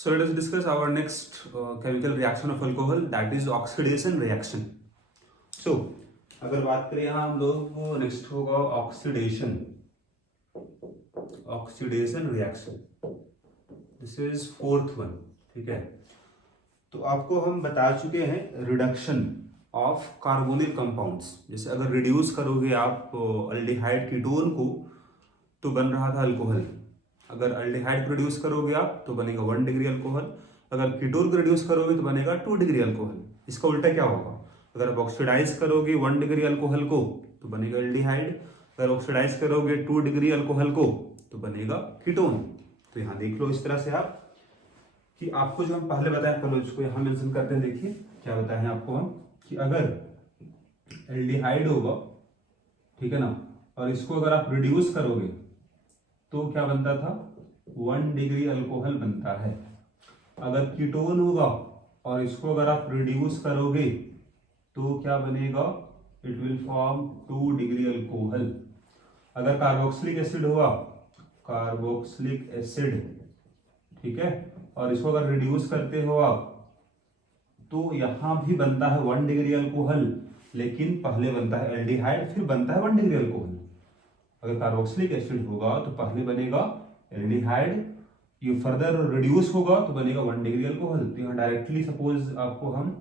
So let us discuss our next chemical reaction of alcohol, that is oxidation reaction. So अगर बात करें यहाँ हम लोग नेक्स्ट होगा oxidation reaction. This is fourth one. ठीक है, तो आपको हम बता चुके हैं रिडक्शन ऑफ कार्बोनिल कंपाउंड्स. जैसे अगर रिड्यूस करोगे आप अल्डिहाइड कीटोन को तो बन रहा था अल्कोहल. अगर अल्डिहाइड को रिड्यूस करोगे आप तो बनेगा 1 डिग्री अल्कोहल. अगर कीटोन को रिड्यूस करोगे तो बनेगा 2 डिग्री अल्कोहल. इसका उल्टा क्या होगा? अगर आप ऑक्सीडाइज करोगे 1 डिग्री अल्कोहल को तो बनेगा एल्डिहाइड. अगर ऑक्सीडाइज करोगे 2 डिग्री अल्कोहल को तो बनेगा कीटोन. तो यहाँ देख लो इस तरह से आप कि आपको जो हम पहले बताया, पहले उसको यहाँ मेंशन करते हैं. देखिए क्या बताए हैं आपको हम कि अगर एल्डिहाइड होगा, ठीक है ना, और इसको अगर आप रिड्यूस करोगे तो क्या बनता था? 1 डिग्री अल्कोहल बनता है. अगर कीटोन होगा और इसको अगर आप रिड्यूस करोगे तो क्या बनेगा? It will form 2 degree alcohol. अगर कार्बोक्सिलिक एसिड हुआ, कार्बोक्सिलिक एसिड, ठीक है, और इसको अगर रिड्यूस करते हो आप तो यहां भी बनता है 1 डिग्री अल्कोहल, लेकिन पहले बनता है एल्डिहाइड फिर बनता है 1 डिग्री अल्कोहल. अगर कार्बोक्सिलिक एसिड होगा तो पहले बनेगा एल्डिहाइड, ये फर्दर रिड्यूस होगा तो बनेगा 1 डिग्री अल्कोहल. तो यहाँ डायरेक्टली सपोज आपको हम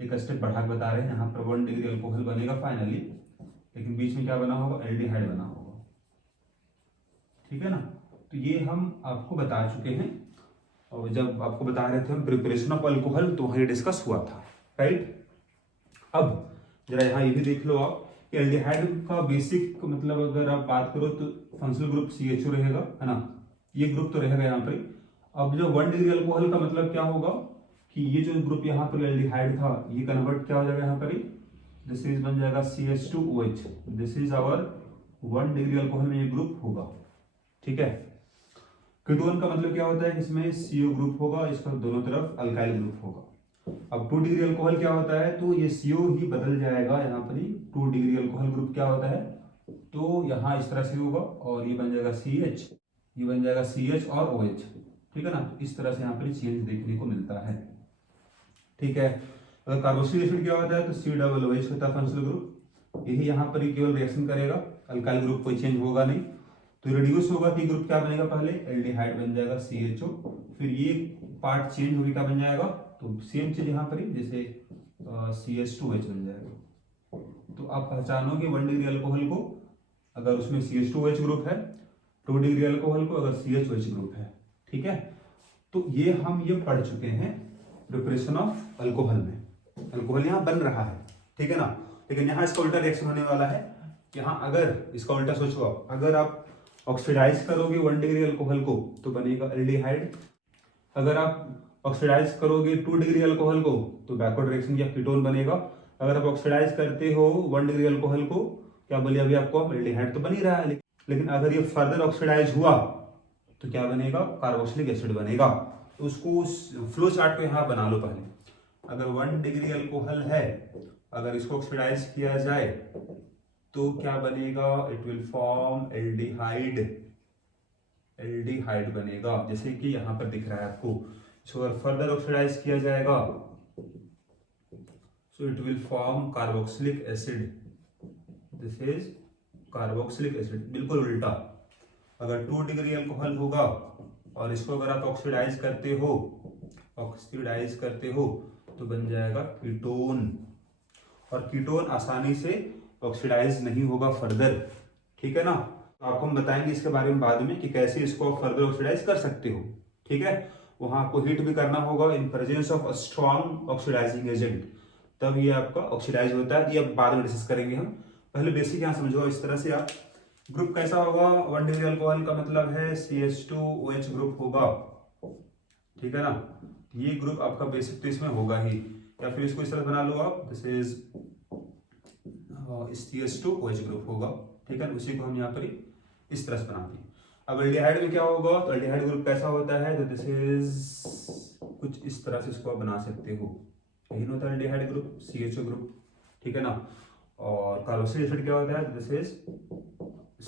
एक स्टेप बढ़ा के बता रहे हैं, यहाँ पर 1 डिग्री अल्कोहल बनेगा फाइनली, लेकिन बीच में क्या बना होगा? एल्डिहाइड बना होगा. ठीक है ना. तो ये हम आपको बता चुके हैं, और जब आपको बता रहे थे हम प्रिपरेशन ऑफ अल्कोहल तो वही डिस्कस हुआ था, राइट. अब जरा यहाँ ये भी देख लो आप कि एल्डिहाइड का बेसिक मतलब अगर आप बात करो तो फंक्शनल ग्रुप CHO रहेगा, है ना, ये ग्रुप तो रहेगा यहाँ पर. अब जो 1 डिग्री अल्कोहल का मतलब क्या होगा कि ये जो ग्रुप यहाँ पर एल्डिहाइड था ये कन्वर्ट क्या हो जाएगा यहाँ पर? दिस इज बन जाएगा CH2OH. This is our 1 degree alcohol में ये ग्रुप होगा. ठीक है. कीटोन का मतलब क्या होता है? इसमें CO ग्रुप होगा, इसका दोनों तरफ अल्काइल ग्रुप होगा. अब 2 डिग्री अल्कोहल क्या होता है? तो ये CO ही बदल जाएगा यहाँ पर ही. 2 डिग्री अल्कोहल ग्रुप क्या होता है? तो यहाँ इस तरह से होगा और ये बन जाएगा CH, ये बन जाएगा CH और OH. ठीक है ना. तो इस तरह से यहाँ पर चेंज देखने को मिलता है. ठीक है. अगर कार्बोक्सिलिक एसिड क्या होता है? तो COOH होता है फंक्शनल ग्रुप. यही यहाँ पर ही केवल रिएक्शन करेगा, अल्काइल ग्रुप कोई चेंज होगा नहीं. तो रिड्यूस होगा तो ग्रुप क्या बनेगा? पहले एल्डिहाइड बन जाएगा CHO, फिर ये पार्ट चेंज होगी क्या बन जाएगा? तो सेम चीज यहाँ पर ही जैसे CH2OH बन जाएगा. तो आप पहचानोगे 1 डिग्री अल्कोहल को अगर उसमें CH2OH ग्रुप है, 2 डिग्री अल्कोहल को अगर CHOH ग्रुप है. ठीक है. तो ये हम ये पढ़ चुके हैं प्रिपरेशन ऑफ अल्कोहल में. अल्कोहल यहाँ बन रहा है, ठीक है ना, लेकिन यहाँ इसका उल्टा रिएक्शन होने वाला है. यहाँ अगर इसका उल्टा सोचो आप, अगर आप ऑक्सीडाइज करोगे 1 डिग्री अल्कोहल को तो बनेगा एल्डिहाइड. अगर आप ऑक्सीडाइज करोगे 2 डिग्री अल्कोहल को तो बैकवर्ड रिएक्शन या कीटोन बनेगा. अगर आप ऑक्सीडाइज करते हो 1 डिग्री अल्कोहल को, क्या बोले अभी आपको? एल्डिहाइड तो बन ही रहा है, लेकिन अगर ये फर्दर ऑक्सीडाइज हुआ तो क्या बनेगा? कार्बोक्सिलिक एसिड बनेगा. तो उसको फ्लो चार्ट को यहाँ बना लो पहले. अगर 1 डिग्री अल्कोहल है, अगर इसको ऑक्सीडाइज किया जाए तो क्या बनेगा? It will form aldehyde. Aldehyde बनेगा जैसे कि यहां पर दिख रहा है आपको. इसको अगर फर्दर ऑक्सीडाइज किया जाएगा so it will form carboxylic acid. This is carboxylic acid. बिल्कुल उल्टा. अगर 2 डिग्री अल्कोहल होगा और इसको अगर आप ऑक्सीडाइज करते हो तो बन जाएगा कीटोन. और कीटोन आसानी से ऑक्सीडाइज नहीं होगा फर्दर. ठीक है ना. तो आपको हम बताएंगे इसके बारे में बाद में कि कैसे इसको फर्दर ऑक्सीडाइज कर सकते हो. ठीक है. वहां आपको हीट भी करना होगा in presence of a strong oxidizing agent, तब ये आपका ऑक्सीडाइज होता है. ये अब बाद में डिस्कस करेंगे हम. पहले बेसिक यहाँ समझो. इस तरह से आप ग्रुप कैसा होगा? 1 डिग्री अल्कोहल का मतलब है CH2OH ग्रुप होगा. ठीक है ना. ये ग्रुप आपका बेसिक तो इसमें होगा ही, या फिर इसको इस तरह बना लो आप. दिस इज CH2OH ग्रुप होगा. ठीक है. उसी को हम यहाँ पर इस तरह से बनाते हैं. अब एल्डिहाइड में क्या होगा? तो एल्डिहाइड ग्रुप कैसा होता है? तो दिस इज कुछ इस तरह से इसको आप बना सकते हो. यही होता है एल्डिहाइड ग्रुप, CHO ग्रुप. ठीक है ना. और कार्बोक्सिलिक एसिड क्या होता है? दिस इज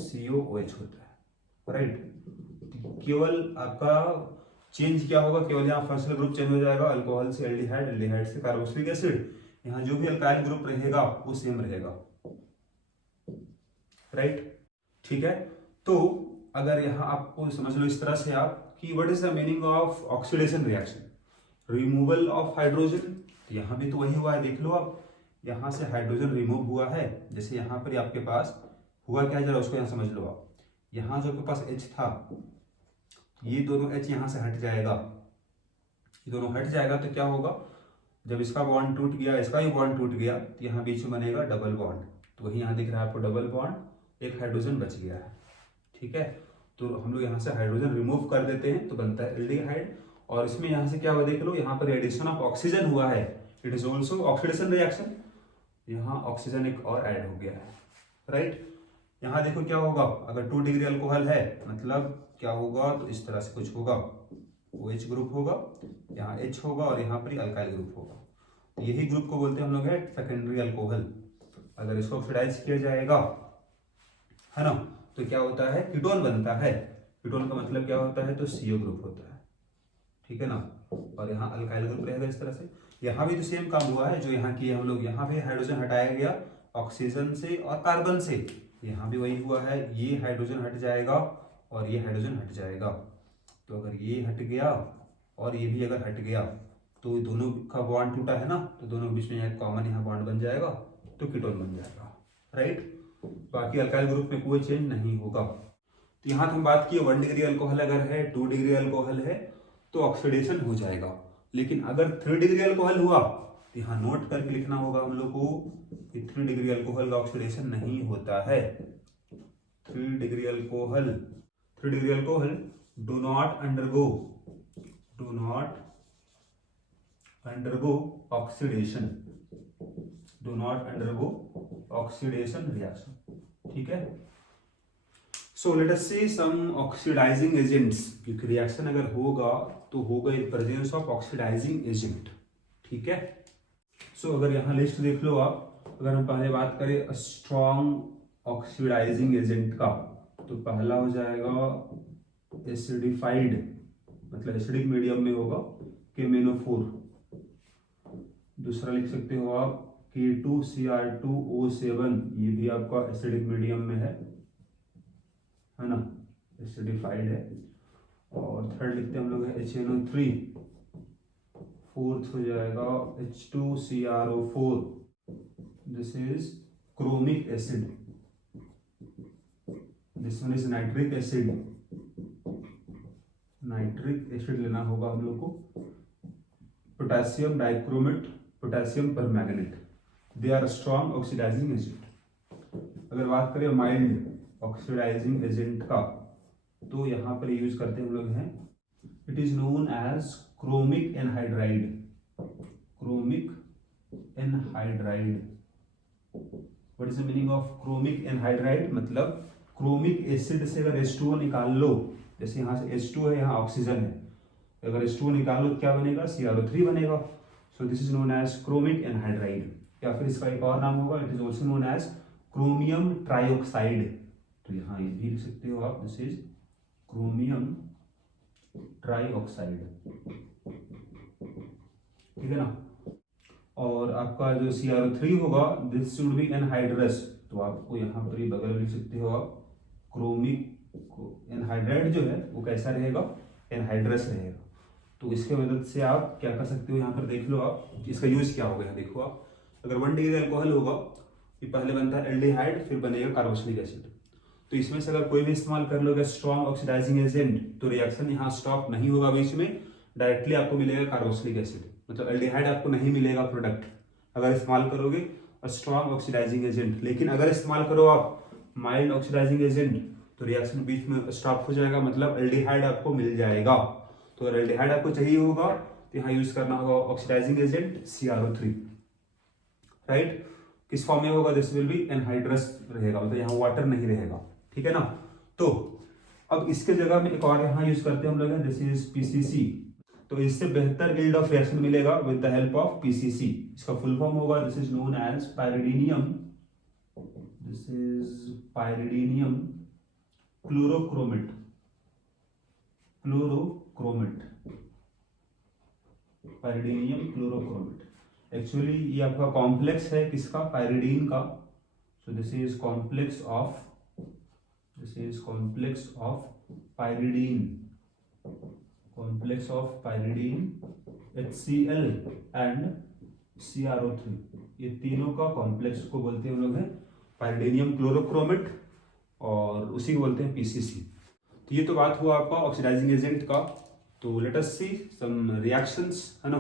COOH होता है, राइट. केवल आपका चेंज क्या होगा, केवल यहाँ फंक्शनल ग्रुप चेंज हो जाएगा, अल्कोहल से एल्डिहाइड, एल्डिहाइड से कार्बोक्सिलिक एसिड। यहाँ जो भी अल्काइल ग्रुप रहेगा वो सेम रहेगा, राइट, ठीक है। तो अगर यहाँ आपको समझ लो इस तरह से आप कि what is the meaning of oxidation reaction, removal of hydrogen. यहाँ भी तो वही हुआ है, देख लो आप, यहाँ से हाइड्रोजन रिमूव हुआ है, जैसे यहाँ पर आपके पास हुआ क्या, जरा उसको यहाँ समझ लो आप। यहाँ जो आपके पास H था, ये दोनों H यहाँ से हट जाएगा, ये दोनों हट जाएगा तो क्या होगा, जब इसका बॉन्ड टूट गया, इसका भी बॉन्ड टूट गया, तो यहाँ बीच में बनेगा डबल बॉन्ड। तो वही यहाँ दिख रहा है आपको डबल बॉन्ड, एक हाइड्रोजन बच गया है, ठीक है। तो हम लोग यहाँ से हाइड्रोजन रिमूव कर देते हैं तो बनता है एल्डिहाइड। और इसमें यहाँ से क्या हुआ देख लो, यहाँ पर एडिशन ऑफ ऑक्सीजन हुआ है, it is also oxidation reaction. यहाँ ऑक्सीजन एक और ऐड हो गया है, राइट। यहाँ देखो क्या होगा, अगर 2 डिग्री अल्कोहल है मतलब क्या होगा, तो इस तरह से कुछ होगा, OH ग्रुप होगा, यहाँ H होगा और यहाँ पर अल्काइल ग्रुप होगा। तो यही ग्रुप को बोलते हैं हम लोग है सेकेंडरी अल्कोहल। अगर इसको ऑक्सीडाइज किया जाएगा, है ना, तो क्या होता है, कीटोन बनता है। कीटोन का मतलब क्या होता है, तो CO ग्रुप होता है, ठीक है ना। और यहाँ अल्काइल ग्रुप रहेगा इस तरह से। यहाँ भी तो सेम काम हुआ है जो यहाँ किए हम लोग, यहाँ पे हाइड्रोजन हटाया गया ऑक्सीजन से और कार्बन से, यहाँ भी वही हुआ है, ये हाइड्रोजन हट जाएगा और ये हाइड्रोजन हट जाएगा। तो अगर ये हट गया और ये भी अगर हट गया तो दोनों का बॉन्ड टूटा है ना, तो दोनों के बीच में एक कॉमन यहाँ बॉन्ड बन जाएगा, तो कीटोन बन जाएगा, राइट। बाकी अल्काइल ग्रुप में कोई चेंज नहीं होगा। तो यहाँ हम बात किए 1 डिग्री अल्कोहल अगर है, 2 डिग्री अल्कोहल है तो ऑक्सीडेशन हो जाएगा। लेकिन अगर 3 डिग्री अल्कोहल हुआ तो यहाँ नोट करके लिखना होगा हम लोग को कि 3 डिग्री अल्कोहल का ऑक्सीडेशन नहीं होता है। 3 degree alcohol do not undergo oxidation reaction, ठीक है। So let us see some oxidizing agents, क्योंकि रिएक्शन अगर होगा तो होगा in presence of oxidizing agent, ठीक है। सो अगर यहाँ लिस्ट देख लो आप, अगर हम पहले बात करें स्ट्रॉन्ग ऑक्सीडाइजिंग एजेंट का, तो पहला हो जाएगा एसिडिफाइड, मतलब एसिडिक मीडियम में होगा KMnO4। दूसरा लिख सकते हो आप K2Cr2O7, ये भी आपका एसिडिक मीडियम में है ना, एसिडिफाइड है। और थर्ड लिखते हैं हम लोग है HNO3। फोर्थ हो जाएगा H2CrO4, this is chromic acid, this one is nitric acid लेना होगा हम लोग को। Potassium dichromate, potassium permanganate, they are strong oxidizing agent. अगर बात करें माइल्ड ऑक्सीडाइजिंग एजेंट का, तो यहाँ पर यूज करते हैं हम लोग हैं, it is known as chromic anhydride. What is the meaning of chromic anhydride, मतलब क्रोमिक एसिड से अगर H2O निकाल लो, जैसे यहाँ से H2 है, यहाँ ऑक्सीजन है, अगर H2O निकालो तो क्या बनेगा, CrO3 बनेगा। So this is known as chromic anhydride, या फिर इसका एक और नाम होगा, it is also known as chromium trioxide. तो यहाँ ये भी लिख सकते हो आप, दिस इज क्रोमियम ट्राइऑक्साइड, ठीक है ना। और आपका जो CrO3 होगा, दिस शुड बी एनहाइड्रस, तो आपको यहाँ पर ही बगल में लिख सकते हो आप, क्रोमिक एनहाइड्राइड जो है वो कैसा रहेगा, एनहाइड्रस रहेगा। तो इसके मदद से आप क्या कर सकते हो, यहाँ पर देख लो आप, इसका यूज क्या होगा, देखो आप, अगर 1 डिग्री अल्कोहल होगा, ये पहले बनता है एल्डिहाइड, फिर बनेगा कार्बोक्सिलिक एसिड। तो इसमें से अगर कोई भी इस्तेमाल कर लोगे स्ट्रॉन्ग ऑक्सीडाइजिंग एजेंट, तो रिएक्शन यहाँ स्टॉप नहीं होगा, बीच में डायरेक्टली आपको मिलेगा कार्बोक्सिलिक एसिड, मतलब एल्डिहाइड आपको नहीं मिलेगा प्रोडक्ट अगर इस्तेमाल करोगे स्ट्रॉन्ग ऑक्सीडाइजिंग एजेंट। लेकिन अगर इस्तेमाल करो आप माइल्ड ऑक्सीडाइजिंग एजेंट, तो रिएक्शन बीच में स्टॉप हो जाएगा, मतलब एल्डिहाइड आपको मिल जाएगा। तो अगर एल्डिहाइड आपको चाहिए होगा तो यहाँ यूज करना होगा ऑक्सीडाइजिंग एजेंट CrO3, राइट। किस फॉर्म में होगा, दिस विल बी एनहाइड्रस रहेगा, मतलब यहाँ वाटर नहीं रहेगा, ठीक है ना। तो अब इसके जगह में एक और यहाँ यूज करते हैं हम लोग, दिस इज PCC। तो इससे बेहतर यील्ड ऑफ रिएक्शन मिलेगा with the help of PCC। इसका फुल फॉर्म होगा, this is known as pyridinium, this is pyridinium chlorochromate, pyridinium chlorochromate. Actually ये आपका कॉम्प्लेक्स है किसका, पाइरिडीन का। So this is complex of pyridine, HCl and CrO3, ये तीनों का कॉम्प्लेक्स को बोलते हैं हम लोग है पाइरिडीनियम क्लोरोक्रोमेट, और उसी को बोलते हैं PCC। तो ये तो बात हुआ आपका ऑक्सीडाइजिंग एजेंट का। तो लेट अस सी सम रिएक्शंस, है ना।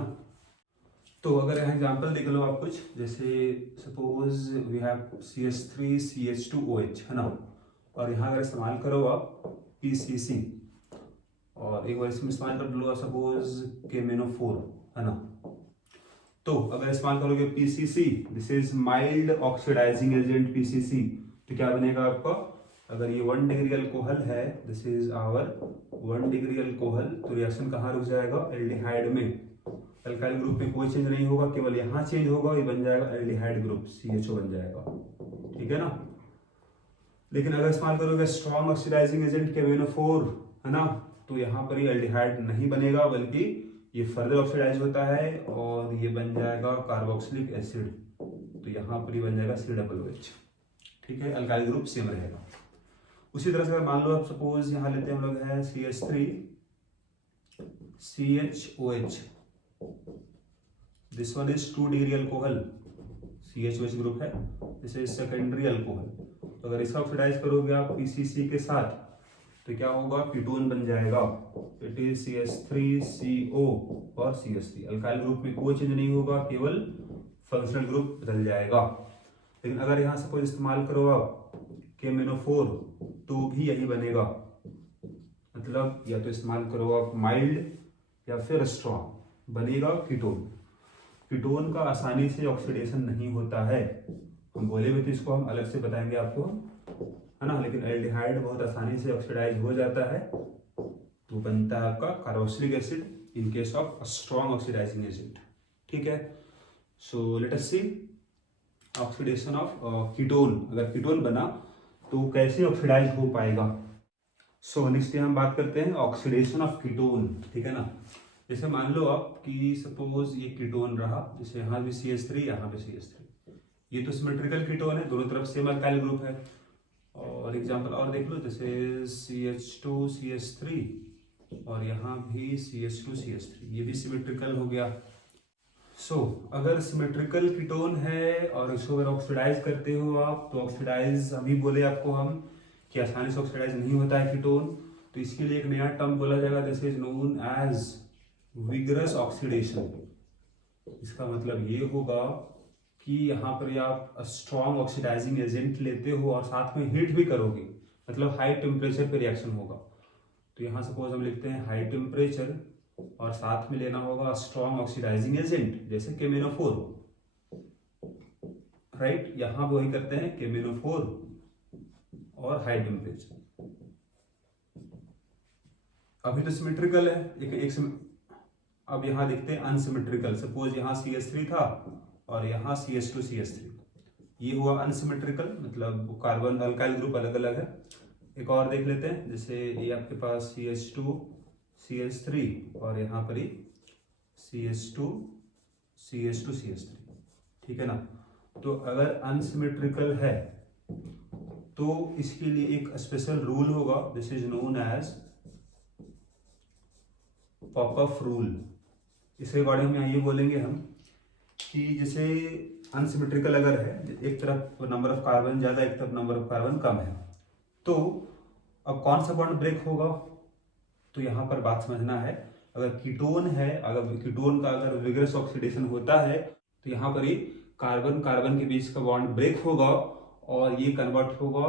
तो अगर यहाँ एग्जांपल देख लो आप कुछ, जैसे सपोज वी हैव CH3CH2OH, है ना, और यहाँ अगर इस्तेमाल करो आप PCC, और एक बार इसमें इस्तेमाल कर लो सपोज KMnO4, है ना। तो अगर इस्तेमाल करोगे PCC, this is mild oxidizing agent PCC, तो क्या बनेगा आपका, अगर ये 1 डिग्री अल्कोहल है, this is our 1 degree alcohol, तो रिएक्शन कहाँ रुक जाएगा, एल्डिहाइड में। अल्काइल ग्रुप में कोई चेंज नहीं होगा, केवल यहाँ चेंज होगा, ये बन जाएगा एल्डिहाइड ग्रुप, CHO बन जाएगा, ठीक है ना। लेकिन अगर इस्तेमाल करोगे स्ट्रॉन्ग ऑक्सीडाइजिंग एजेंट KMnO4, है ना, तो यहाँ पर ये एल्डिहाइड नहीं बनेगा, बल्कि ये फर्दर ऑक्सीडाइज होता है और ये बन जाएगा कार्बोक्सिलिक एसिड, तो यहाँ पर ये बन जाएगा COOH, ठीक है। अल्काइल ग्रुप सेम रहेगा। उसी तरह से अगर मान लो आप सपोज यहाँ लेते हैं हम लोग है CH3CHOH, this one is 2 degree alcohol, CHOH group है, दिस इज सेकेंडरी अल्कोहल। तो अगर इसका ऑक्सीडाइज करोगे आप PCC के साथ, तो क्या होगा, कीटोन बन जाएगा, इट इज CH3CO और CH3। अल्काइल ग्रुप में कोई चेंज नहीं होगा, केवल फंक्शनल ग्रुप बदल जाएगा। लेकिन अगर यहाँ सपोज इस्तेमाल करो आप KMnO4, तो भी यही बनेगा, मतलब या तो इस्तेमाल करो आप माइल्ड या फिर स्ट्रॉन्ग, बनेगा कीटोन। कीटोन का आसानी से ऑक्सीडेशन नहीं होता है, हम बोले भी तो इसको हम अलग से बताएंगे आपको, है ना। लेकिन एल्डिहाइड बहुत आसानी से ऑक्सीडाइज हो जाता है, तो बनता है आपका carboxylic acid in case of strong oxidizing agent, ठीक है। So let us see oxidation of ketone. अगर कीटोन बना तो कैसे ऑक्सीडाइज हो पाएगा। सो नेक्स्ट हम बात करते हैं ऑक्सीडेशन ऑफ कीटोन, ठीक है ना। जैसे मान लो आप कि सपोज ये कीटोन रहा, जैसे यहाँ भी CH3, यहाँ पे CH3, ये तो सिमेट्रिकल कीटोन है, दोनों तरफ सेम अल्काइल ग्रुप है। और एग्जांपल और देख लो, जैसे CH2CH3 और यहाँ भी CH2CH3, ये भी सिमेट्रिकल हो गया। सो अगर सिमेट्रिकल कीटोन है और इसको अगर ऑक्सीडाइज करते हो आप, तो ऑक्सीडाइज अभी बोले आपको हम कि आसानी से ऑक्सीडाइज नहीं होता है कीटोन, तो इसके लिए एक नया टर्म बोला जाएगा, this is known as vigorous oxidation. इसका मतलब ये होगा कि यहाँ पर आप स्ट्रॉन्ग ऑक्सीडाइजिंग एजेंट लेते हो और साथ में हीट भी करोगे, मतलब हाई टेम्परेचर पे रिएक्शन होगा। तो यहाँ सपोज हम लिखते हैं हाई टेम्परेचर और साथ में लेना होगा स्ट्रॉन्ग ऑक्सीडाइजिंग एजेंट, जैसे KMnO4, राइट। यहाँ वही करते हैं KMnO4 और हाई टेम्परेचर। अभी तो सिमेट्रिकल है, एक अब यहाँ देखते हैं अनसिमेट्रिकल। सपोज यहाँ CH3 था और यहाँ CH2CH3, ये हुआ अनसिमेट्रिकल, मतलब कार्बन अल्काइल ग्रुप अलग अलग है। एक और देख लेते हैं, जैसे ये आपके पास CH2CH3 और यहाँ पर ही CH2CH3, ठीक है ना। तो अगर अनसिमेट्रिकल है तो इसके लिए एक स्पेशल रूल होगा, this is known as popup rule. इसके अकॉर्डिंग में ये बोलेंगे हम कि जैसे अनसिमेट्रिकल अगर है, एक तरफ नंबर ऑफ कार्बन ज्यादा, एक तरफ नंबर ऑफ कार्बन कम है, तो अब कौन सा बॉन्ड ब्रेक होगा। तो यहाँ पर बात समझना है, अगर कीटोन है, अगर कीटोन का अगर विगरस ऑक्सीडेशन होता है, तो यहाँ पर ही कार्बन कार्बन के बीच का बॉन्ड ब्रेक होगा और ये कन्वर्ट होगा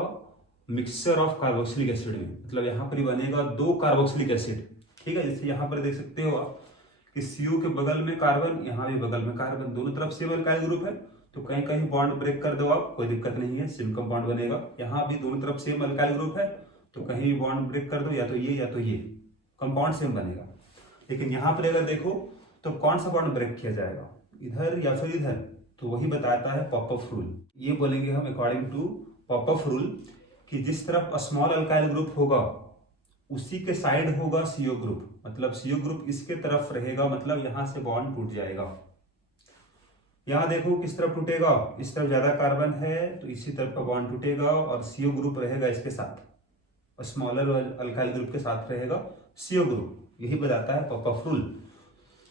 मिक्सचर ऑफ कार्बोक्सिलिक एसिड में, मतलब यहाँ पर ही बनेगा 2 कार्बोक्सिलिक एसिड, ठीक है। जैसे यहाँ पर देख सकते हो आप कि CO के बगल में कार्बन, यहाँ भी बगल में कार्बन, दोनों तरफ सेम अल्काइल ग्रुप है, तो कहीं कहीं बॉन्ड ब्रेक कर दो आप, कोई दिक्कत नहीं है, सेम कंपाउंड बनेगा। यहाँ भी दोनों तरफ सेम अल्काइल ग्रुप है, तो कहीं भी बॉन्ड ब्रेक कर दो, या तो ये कंपाउंड सेम बनेगा। लेकिन यहाँ पर अगर देखो तो कौन सा बॉन्ड ब्रेक किया जाएगा, इधर या फिर इधर, तो वही बताता है पॉपअप रूल। ये बोलेंगे हम अकॉर्डिंग टू पॉपअप रूल कि जिस तरफ स्मॉल अल्काइल ग्रुप होगा उसी के साइड होगा CO ग्रुप, मतलब CO ग्रुप इसके तरफ रहेगा, मतलब यहां से बॉन्ड टूट जाएगा। यहां देखो किस तरफ टूटेगा, इस तरफ ज्यादा कार्बन है तो इसी तरफ का बॉन्ड टूटेगा और CO ग्रुप रहेगा इसके साथ, और स्मॉलर अल्काइल ग्रुप के साथ रहेगा CO ग्रुप। यही बताता है पॉपअप रूल।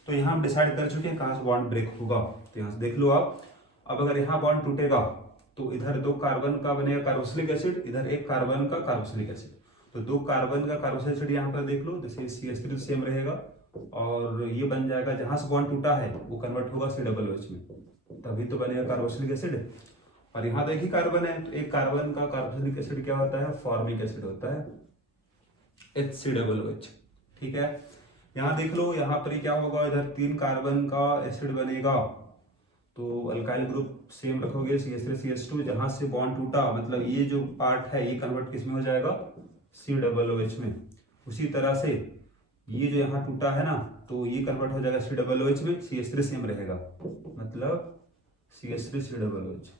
तो यहाँ हम डिसाइड कर चुके हैं कहाँ से बॉन्ड ब्रेक होगा। तो यहाँ से देख लो आप, अब अगर यहाँ बॉन्ड टूटेगा तो इधर 2 कार्बन का बनेगा कार्बोक्सिलिक एसिड, इधर 1 कार्बन का कार्बोक्सिलिक एसिड। तो 2 कार्बन का कार्बोक्सिलिक एसिड यहाँ पर देख लो, जैसे CH3 सेम रहेगा और ये बन जाएगा, जहां से बॉन्ड टूटा है वो कन्वर्ट होगा COOH में, तभी तो बनेगा कार्बोक्सिलिक एसिड। और यहाँ देखिए कार्बन है, तो 1 कार्बन का कार्बोक्सिलिक एसिड क्या होता है, फॉर्मिक एसिड होता है, HCOOH। ठीक है, यहाँ देख लो, यहाँ पर क्या होगा, इधर 3 कार्बन का एसिड बनेगा, तो अल्काइल ग्रुप सेम रखोगे CH3 CH2, जहां से बॉन्ड टूटा मतलब ये जो पार्ट है ये कन्वर्ट किस में हो जाएगा, COOH में। उसी तरह से ये जो यहाँ टूटा है ना, तो ये कन्वर्ट हो जाएगा COOH में, CH3 सेम रहेगा, मतलब CH3 COOH।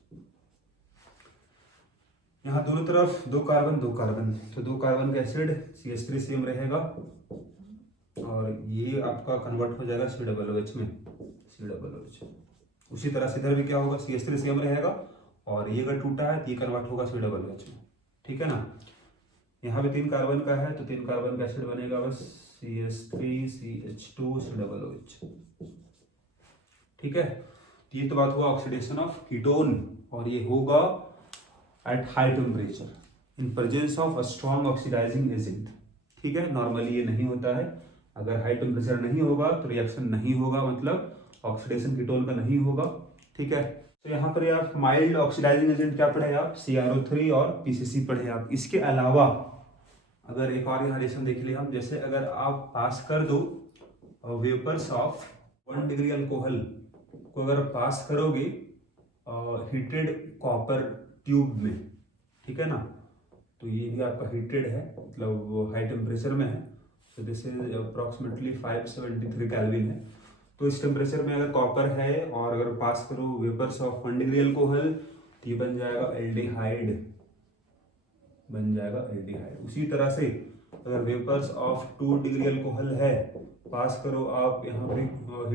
यहाँ दोनों तरफ 2 कार्बन 2 कार्बन, तो 2 कार्बन का एसिड CH3 सेम रहेगा और ये आपका कन्वर्ट हो जाएगा COOH में, COOH। उसी तरह से इधर भी क्या होगा, CH3 सेम रहेगा और ये अगर टूटा है तो ये कन्वर्ट होगा COOH में। ठीक है ना, यहाँ भी 3 कार्बन का है तो 3 कार्बन का एसिड बनेगा बस CH3 CH2 COOH। ठीक है, तो ये तो बात हुआ ऑक्सीडेशन ऑफ कीटोन, और ये होगा at high temperature in presence of a strong oxidizing agent. ठीक है, नॉर्मली ये नहीं होता है, अगर हाई टेम्परेचर नहीं होगा तो रिएक्शन नहीं होगा, मतलब ऑक्सीडेशन कीटोन का नहीं होगा। ठीक है, तो यहाँ पर आप माइल्ड ऑक्सीडाइजिंग एजेंट क्या पढ़े आप, CrO3 और PCC पढ़े आप। इसके अलावा अगर एक और यहाँ रिएक्शन देख लिया हम, जैसे अगर आप पास कर दो वेपर्स ऑफ 1 डिग्री अल्कोहल को, अगर पास करोगे हीटेड कॉपर ट्यूब में, ठीक है ना, तो ये भी आपका हीटेड है, मतलब वो हाई टेम्परेचर में है, तो दिस इज अप्रॉक्सीमेटली 573 केल्विन है। तो इस टेम्परेचर में अगर कॉपर है और अगर पास करो वेपर्स ऑफ 1 डिग्री अल्कोहल तो ये बन जाएगा एल्डिहाइड, बन जाएगा एल्डिहाइड। उसी तरह से अगर वेपर्स ऑफ 2 डिग्री अल्कोहल है, पास करो आप यहाँ पे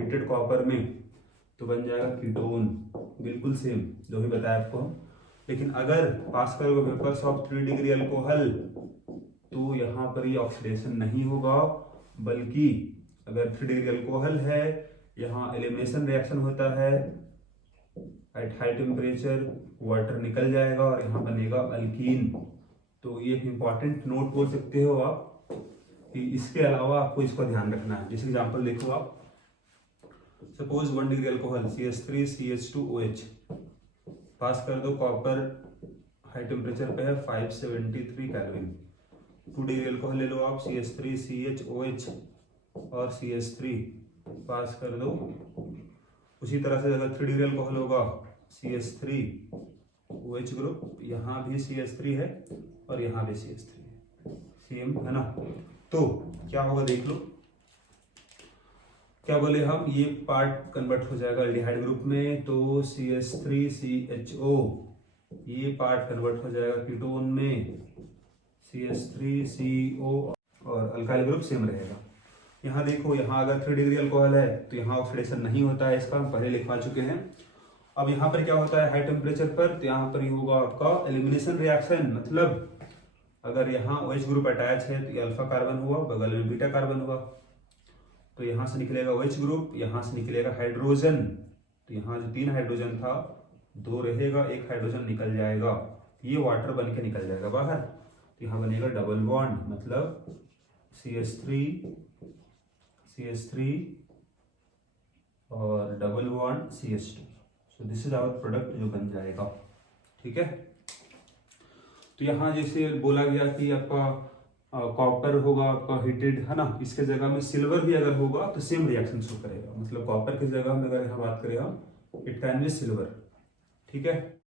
हीटेड कॉपर में, तो बन जाएगा कीटोन, बिल्कुल सेम जो भी बताया आपको हम। लेकिन अगर पास करोगे वेपर्स ऑफ 3 डिग्री अल्कोहल तो यहाँ पर ये ऑक्सीडेशन नहीं होगा, बल्कि अगर 3 डिग्री अल्कोहल है, यहाँ एलिमिनेशन रिएक्शन होता है एट हाई टेम्परेचर, वाटर निकल जाएगा और यहाँ बनेगा अल्कीन। तो ये एक इंपॉर्टेंट नोट बोल सकते हो आप कि इसके अलावा आपको इसका ध्यान रखना है। जैसे एग्जांपल देखो आप, suppose 1 degree alcohol CH3 CH2OH, पास कर दो कॉपर, हाई टेम्परेचर पे है 573 केल्विन। 2 डिग्री अल्कोहल ले लो आप, CH3 CHOH और CH3 पास कर दो। उसी तरह से अगर 3 डिग्री अल्कोहल होगा CH3 OH ग्रुप, यहाँ भी CH3 है और यहाँ भी CH3 है, सेम है ना। तो क्या होगा देख लो, क्या बोले हम, ये पार्ट कन्वर्ट हो जाएगा एल्डिहाइड ग्रुप में, तो CH3 CHO, ये पार्ट कन्वर्ट हो जाएगा कीटोन में CH3 CO और अल्काइल ग्रुप सेम रहेगा। यहाँ देखो, यहाँ अगर 3 डिग्री अल्कोहल है तो यहाँ ऑक्सीडेशन नहीं होता है, इसका हम पहले लिखवा चुके हैं। अब यहाँ पर क्या होता है हाई टेम्परेचर पर, तो यहाँ पर ही होगा आपका एलिमिनेशन रिएक्शन, मतलब अगर यहाँ OH ग्रुप अटैच है तो ये अल्फा कार्बन हुआ, बगल में बीटा कार्बन हुआ, तो यहाँ से निकलेगा OH ग्रुप, यहाँ से निकलेगा हाइड्रोजन, तो यहाँ जो 3 हाइड्रोजन था 2 रहेगा, 1 हाइड्रोजन निकल जाएगा, ये वाटर बन के निकल जाएगा बाहर, तो यहाँ बनेगा डबल बॉन्ड, मतलब CH3 और double bond CH2। So this is our product जो बन जाएगा। ठीक है, तो यहाँ जैसे बोला गया कि आपका कॉपर होगा आपका हीटेड, है ना, इसके जगह में सिल्वर भी अगर होगा तो सेम रिएक्शन शो करेगा, मतलब कॉपर की जगह में अगर हम बात करें हम, इट कैन बी सिल्वर। ठीक है।